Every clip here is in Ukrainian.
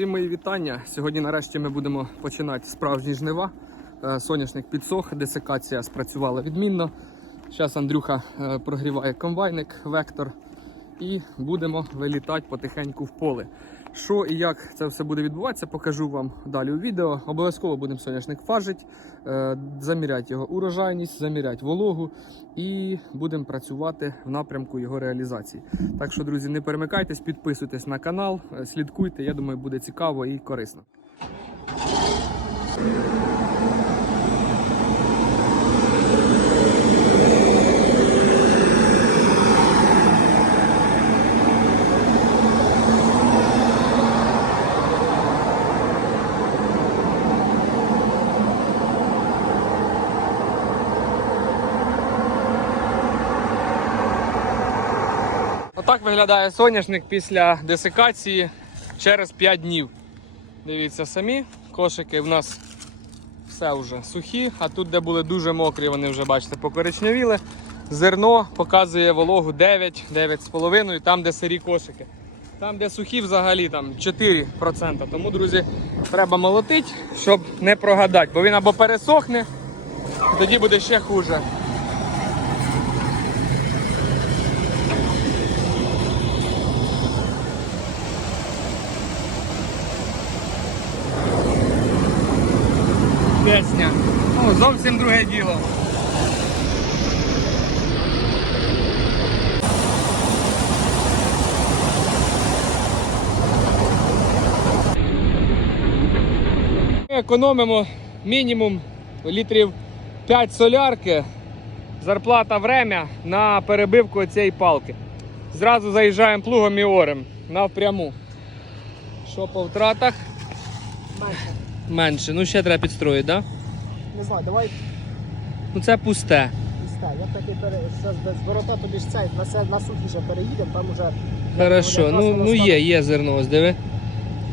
Всім мої вітання. Сьогодні нарешті ми будемо починати справжні жнива. Е, Соняшник підсох, десикація спрацювала відмінно. Зараз Андрюха е, прогріває комбайник, вектор, і будемо вилітати потихеньку в поле. Що і як це все буде відбуватися, покажу вам далі у відео. Обов'язково будемо соняшник фаржити, е, заміряти його урожайність, заміряти вологу і будемо працювати в напрямку його реалізації. Так що, друзі, не перемикайтесь, підписуйтесь на канал, е, слідкуйте. Я думаю, буде цікаво і корисно. Отак виглядає соняшник після десикації через 5 днів. Дивіться самі, кошики в нас все вже сухі, а тут, де були дуже мокрі, вони вже, бачите, покоричневіли. Зерно показує вологу 9, 9,5, там, де сирі кошики. Там, де сухі, взагалі там 4%. Тому, друзі, треба молотити, щоб не прогадати, бо він або пересохне, тоді буде ще хуже. Песня. Ну, зовсім друге діло. Ми економимо мінімум літрів 5 солярки, зарплата время на перебивку цієї палки. Зразу заїжджаємо плугом і орем навпряму. Що по втратах? Менше. Менше. Ну ще треба підстроїти, так? Да? Не знаю, давай Ну це пусте. пісте. Я таки пере... зараз без ворота тобі ж цей, на, се- на сухіше переїдемо, там уже... Хорошо, ну, ну є, є зерно, ось диви.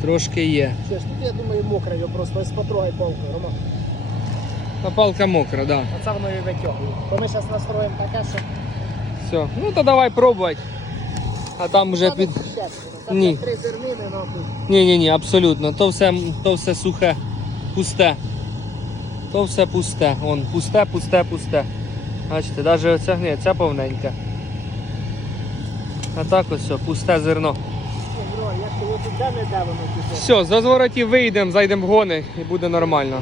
Трошки є. Ще ж тут, я думаю, мокре його просто, ось потрогай палкою, Рома. А палка мокра, так. Да. А це воно і витягує. Бо ми зараз настроїмо таке, що... Все. Ну то давай пробувати. А там вже під. Ні. Ні. три зернини, нахуй. Ні, ні, ні, абсолютно. То все, то все сухе, пусте. То все пусте. Вон, пусте, пусте, пусте. Бачите, навіть оця ні, ця повненька. А так ось все, пусте зерно. Все, за зворотів вийдемо, зайдемо в гони і буде нормально.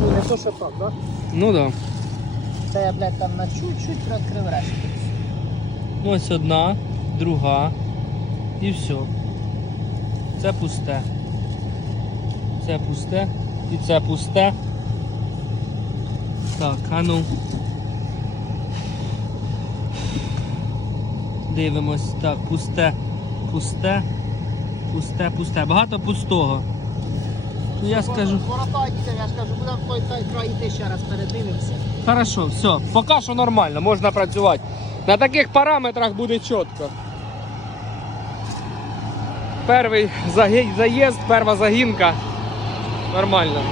Ну, не то, що так, да? Ну так. Да. Це я, блядь, там на чуть-чуть приоткрив решку. Ось одна, друга і все. Це пусте. Це пусте і це пусте. Так, а ну. Дивимось. Так, пусте, пусте, пусте, пусте. Багато пустого. Ну, Я скажу. Ворота їдемо, я ж кажу, будемо той, той край йти ще раз передивимося. Хорошо, все. Поки що нормально, можна працювати. На таких параметрах буде чітко. Перший заїзд, перша загінка. Нормально.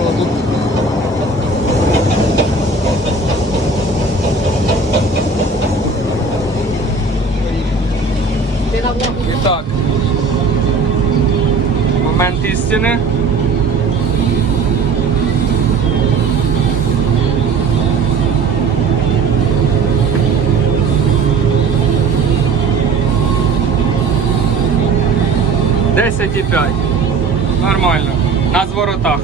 О, тут Ти на вогні І так. Момент. Десять і п'ять. Нормально. На зворотах.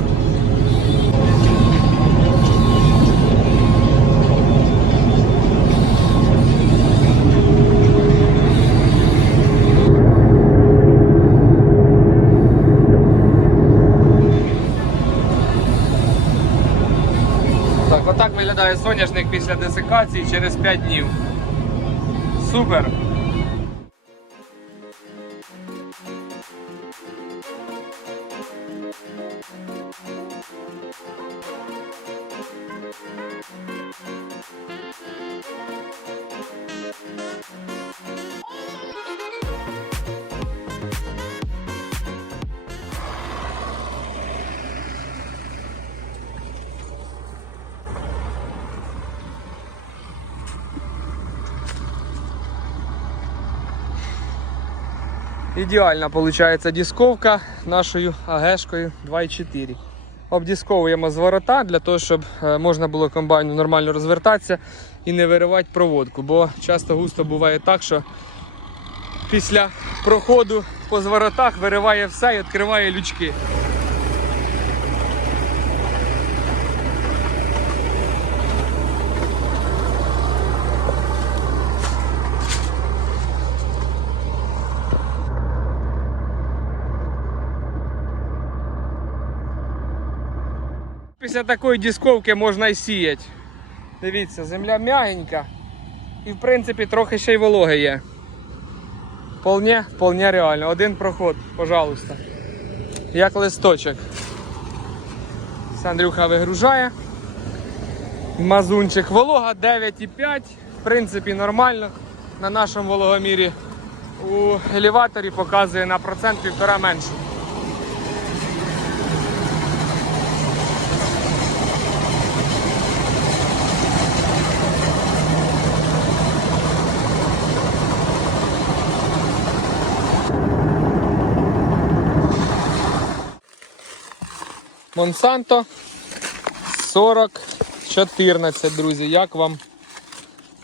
Виглядає соняшник після десикації через 5 днів. Супер! Ідеальна виходить дисковка нашою АГшкою 2.4. Обдісковуємо зворота для того, щоб е, можна було комбайну нормально розвертатися і не виривати проводку. Бо часто густо буває так, що після проходу по зворотах вириває все і відкриває лючки. Після такої дисковки можна і сіяти. Дивіться, земля м'ягенька і в принципі трохи ще й вологи є. Вполне, вполне реально. Один проход, пожалуйста. Як листочок. Це Андрюха вигружає. Мазунчик. Волога 9,5. В принципі, нормально. На нашому вологомірі у елеваторі показує на процент півтора менше. Монсанто 4014, друзі. Як вам?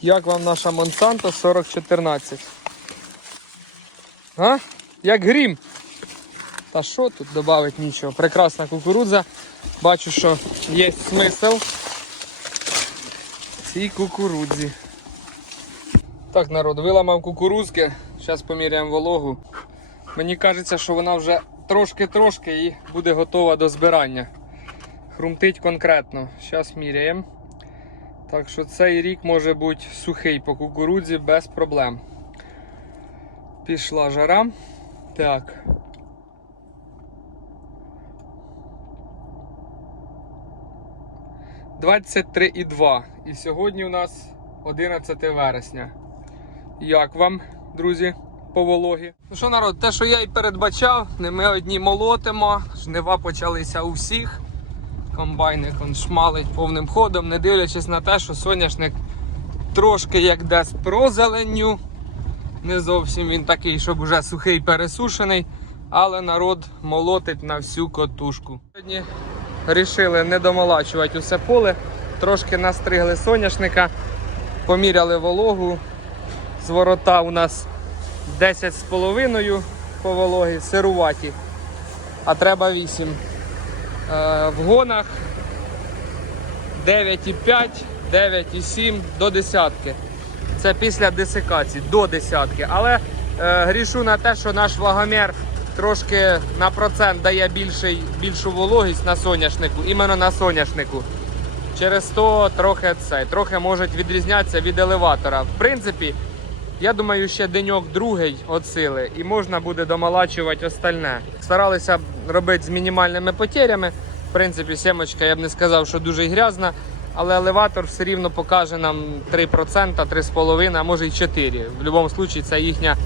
Як вам наша Монсанто 4014? А? Як грім. Та що тут додати нічого? Прекрасна кукурудза. Бачу, що є смисл цій кукурудзі. Так, народ, виламав кукурузки. Зараз поміряємо вологу. Мені кажеться, що вона вже трошки-трошки і буде готова до збирання. Хрумтить конкретно. Зараз міряємо. Так що цей рік може бути сухий по кукурудзі без проблем. Пішла жара. Так. «23,2. І сьогодні у нас 11 вересня. Як вам, друзі, по? Ну що, народ, те, що я і передбачав, не ми одні молотимо, жнива почалися у всіх. Комбайни он шмалить повним ходом, не дивлячись на те, що соняшник трошки як десь прозеленню. Не зовсім він такий, щоб уже сухий пересушений, але народ молотить на всю котушку. Сьогодні вирішили не домолачувати усе поле, трошки настригли соняшника, поміряли вологу. З ворота у нас 10,5 по вологі, сируваті, а треба 8. Е, в гонах 9,5, 9,7 до десятки. Це після десикації до десятки. Але е, грішу на те, що наш вагомір трошки на процент дає більший, більшу вологість на соняшнику, іменно на соняшнику. Через то трохи це, трохи можуть відрізнятися від елеватора. В принципі, я думаю, ще деньок другий от і можна буде домалачувати остальне. Старалися робити з мінімальними потерями. В принципі, сімочка, я б не сказав, що дуже грязна, але елеватор все рівно покаже нам 3%, 3,5%, а може й 4%. В будь-якому випадку це їхня,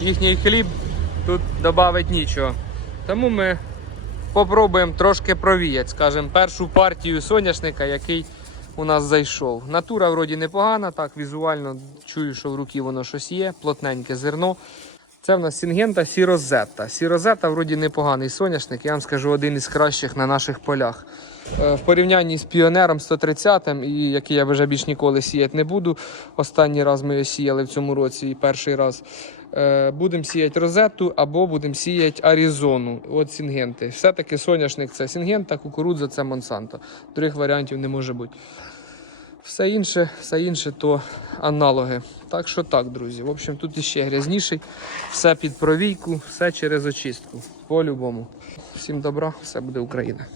їхній хліб, тут додати нічого. Тому ми попробуємо трошки провіяти, скажімо, першу партію соняшника, який у нас зайшов. Натура вроді непогана, так візуально чую, що в руки воно щось є, плотненьке зерно. Це в нас Сінгента Сірозетта. Сірозетта вроді непоганий соняшник, я вам скажу, один із кращих на наших полях. Е, В порівнянні з піонером 130, і який я вже більш ніколи сіяти не буду. Останній раз ми його сіяли в цьому році і перший раз. Е, Будемо сіяти розетту або будемо сіяти Аризону. От Сінгенти. Все-таки соняшник це Сінгента, кукурудза це Монсанто. Других варіантів не може бути. Все інше, все інше то аналоги. Так що так, друзі. В общем, тут іще грязніший. Все під провійку, все через очистку. По-любому. Всім добра, все буде Україна.